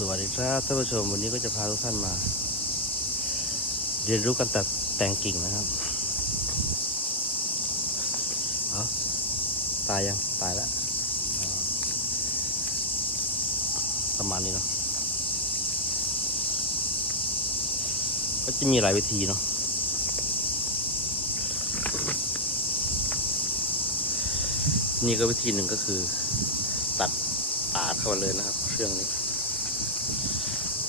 สวัสดีครับท่านผู้ชมวันนี้ก็จะพาทุกท่านมา เรียนรู้การตัดแต่งกิ่งนะครับเอาตายยัง ตายแล้วประมาณนี้เนาะก็จะมีหลายวิธีเนาะนี่ก็วิธีหนึ่งก็คือ ตัดปาดเข้ามาเลยนะครับ เครื่องนี้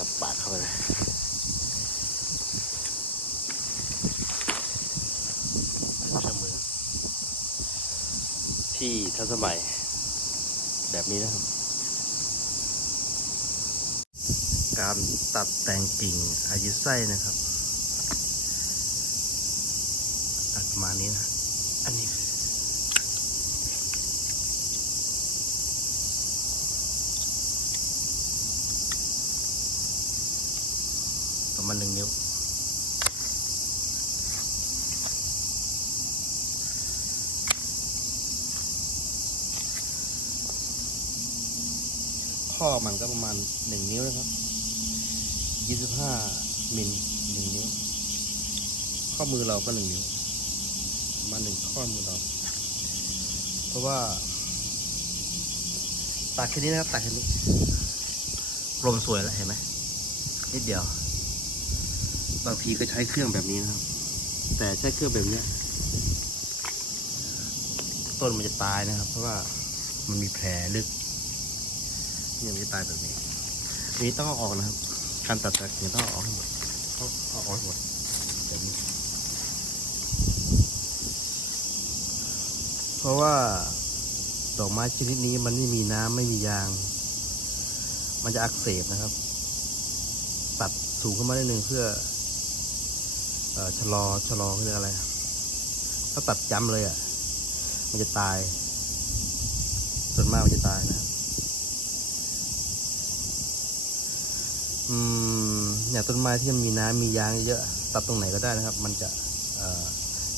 ตัดปาดเข้าไปเลยเครื่องมือ ที่ทันสมัย แบบนี้นะครับ การตัดแต่งกิ่งอายุไส้นะครับ ตัดประมาณนี้นะ อันนี้ประมาณหนึ่งนิ้ว ข้อมันก็ประมาณหนึ่งนิ้วนะครับยี่สิบห้ามิลหนึ่งนิ้ว ข้อมือเราก็หนึ่งนิ้วมาหนึ่งข้อมือเรา เพราะว่าตัดแค่นี้นะครับตัดแค่นี้ลมสวยแล้วเห็นไหมนิดเดียว บางทีก็ใช้เครื่องแบบนี้นะครับ แต่ใช้เครื่องแบบเนี้ยต้นมันจะตายนะครับ เพราะว่ามันมีแผลลึก เนี่ยมันจะตายแบบนี้ นี้ต้องเอาออกนะครับ การตัดแต่เนี่ยต้องเอาออกให้หมดต้องเอาออกให้หมดแบบนี้ เพราะว่าดอกไม้ชนิดนี้มันไม่มีน้ำไม่มียาง มันจะอักเสบนะครับ ตัดสูงขึ้นมาได้หนึ่งเพื่ออชะลอชะลอเขาเรียกอะไร ถ้าตัดย้ำเลยอะ มันจะตาย ส่วนมากมันจะตายนะครับ อืมอย่างต้นไม้ที่มีน้ำมียางเยอะๆตัดตรงไหนก็ได้นะครับ มันจะเอ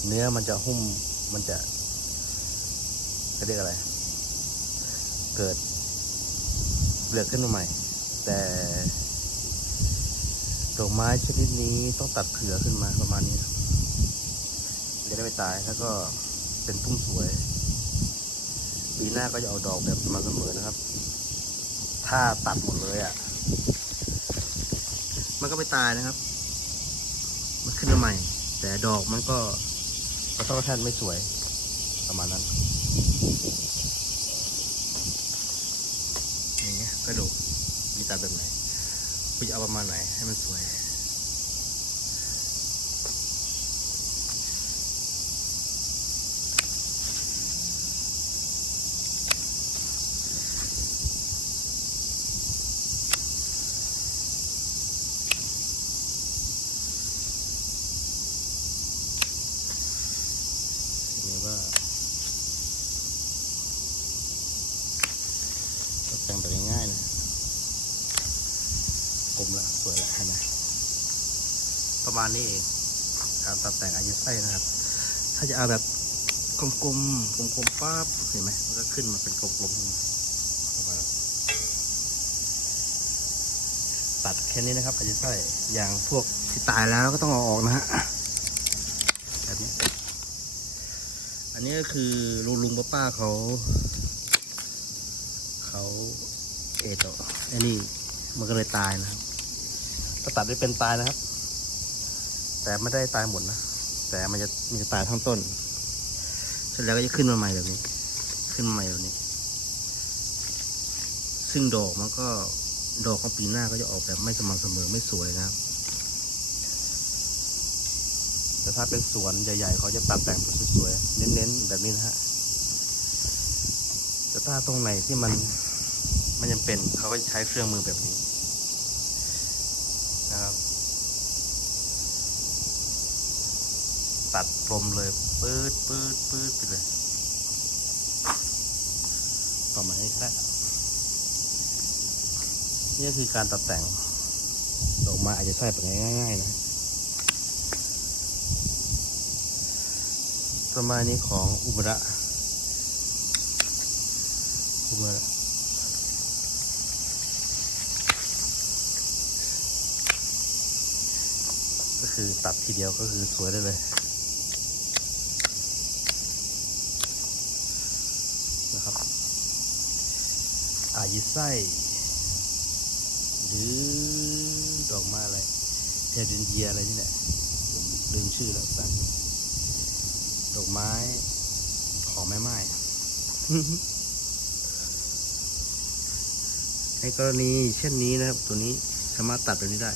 เนื้อมันจะหุ้มมันจะเขาเรียกอะไร เกิดเปลือกขึ้นมาใหม่ แต่ดอกไม้ชนิดนี้ต้องตัดเผื่อขึ้นมาประมาณนี้จะได้ไม่ตายแล้วก็เป็นพุ่มสวย ปีหน้าก็จะเอาดอกแบบสม่ำเสมอนะครับ ถ้าตัดหมดเลยอะ่ะ ก็ไม่ตายนะครับ มันขึ้นมาใหม่ แต่ดอกมันก็กระต้อแทนไม่สวยประมาณนั้นอย่างเงี้ยกระดูกมีตาแบบไหนคุณจะเอาประมาณไหนให้มันสวย ทีนี้ว่าก็แต่งแบบง่ายๆนะกลมละ สวยละเห็นไหมประมาณนี้เอง การตัดแต่งอายุไส้นะครับ ถ้าจะเอาแบบกลมๆกลมๆปั๊บเห็นไหมมันก็ขึ้นมาเป็นกลมๆตัดแค่นี้นะครับอายุไส้อย่างพวกที่ตายแล้วก็ต้องเอาออกนะฮะแบบนี้ อันนี้ก็คือลุงลุงป้าป้าเขา เขาเอโตไอ้นี่มันก็เลยตายนะครับ ถ้าตัดได้เป็นตายนะครับ แต่ไม่ได้ตายหมดนะ แต่มันจะมันจะตายทั้งต้น เสร็จแล้วก็จะขึ้นมาใหม่แบบนี้ ขึ้นมาใหม่แบบนี้ ซึ่งดอกมันก็ดอกของปีหน้าก็จะออกแบบไม่สม่ำเสมอไม่สวยนะครับ แต่ถ้าเป็นสวนใหญ่ๆเขาจะตัดแต่งตัวสวยๆ เน้นๆ แบบนี้นะฮะ แต่ถ้าตรงไหนที่มันมันยังเป็นเขาก็ใช้เครื่องมือแบบนี้ ตัดพรมเลยปื๊ดปื๊ดปื๊ดไปเลยต่อมาณนี้ครับนี่คือการตัดแต่งดอกมาอาจจะใช่แบบง่ายๆนะประมาณนี้ของอุบระอุบระก็คือตัดทีเดียวก็คือสวยได้เลย นะครับอายิไส้หรือดอกไม้อะไรเทเดนเยียอะไรนี่แหละผมลืมชื่อแล้วสันดอกไม้ของแม่ไม้ในกรณีเช่นนี้นะครับ ตัวนี้สามารถตัดตัวนี้ได้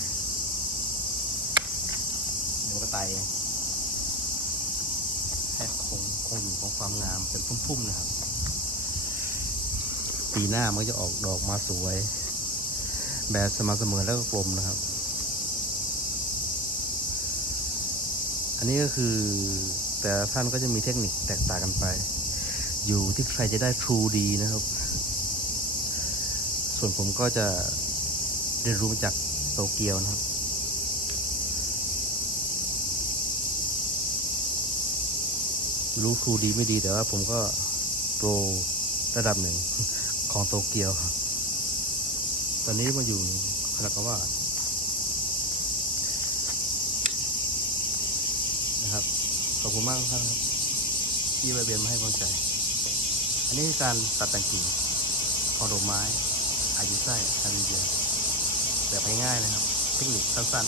เดี๋ยวก็ตายเองให้คงคงอยู่ของความงามเป็นพุ่มๆนะครับ ปีหน้ามันก็จะออกดอกมาสวย แบบสม่ำเสมอแล้วก็กลมนะครับ อันนี้ก็คือแต่ละท่านก็จะมีเทคนิคแตกต่างกันไป อยู่ที่ใครจะได้ True ดีนะครับ ส่วนผมก็จะเรียนรู้มาจากโตเกียวนะครับรู้ครูดีไม่ดีแต่ว่าผมก็โปรระดับหนึ่ง ของโตเกียวตอนนี้มาอยู่คานากาวะนะครับ ขอบคุณมากครับ ที่ไปเบียนมาให้กำลังใจ อันนี้คือการตัดแต่งกิ่งของดอกไม้อายุไส้คาริเดียแบบง่ายๆนะครับ เทคนิคสั้น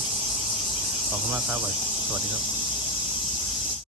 ๆ ขอบคุณมากครับ สวัสดีครับ